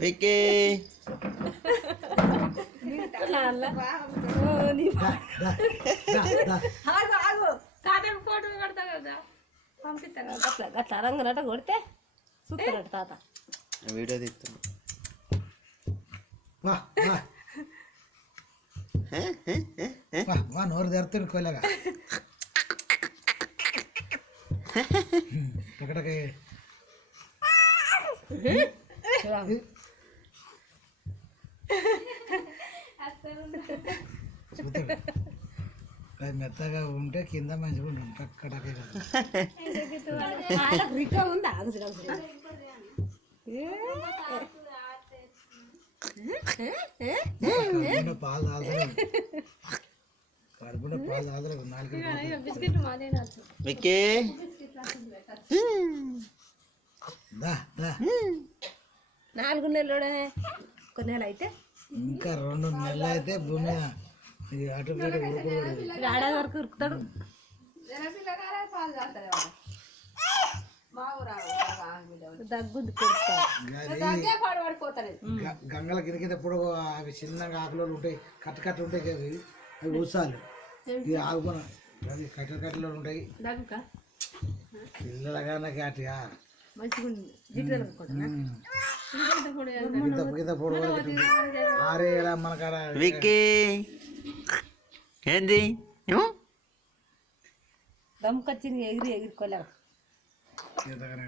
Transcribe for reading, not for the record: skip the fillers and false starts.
Vicky photo కడతా కదా పంపిస్తా కదా అట్లా రంగునట కొడితే చూస్తారట తాత వీడియో తీస్తున్నా నోరు తెరుతుంది కొలగా అది మెత్తగా ఉంటే కింద మంచిగా ఉంటుంది టక్కటకే ఉందా పాలు తాగుతలేదు కడుపులో పాలు తాగుతలేదు నాలుగు విక్కీ నాలుగు నెలలోనే ఒక నెల అయితే ఇంకా 2 నెలలు అయితే భూమి అటు ఏడాది వరకు ఉరుకుతాడు గంగల కింద ఎప్పుడు అవి చిన్నగా ఆకులు ఉంటాయి కట్టు ఉంటాయి కదా అవి ఊసాలు ఇది ఆగుపన అవి కట్టెలు ఉంటాయి పిల్లలగానే కాటిగా ఆరేరా మన కాడ విక్కీ ఏంది దమ్ముకొచ్చింది ఎగిరి ఎగిరికోలేవు చేతగానే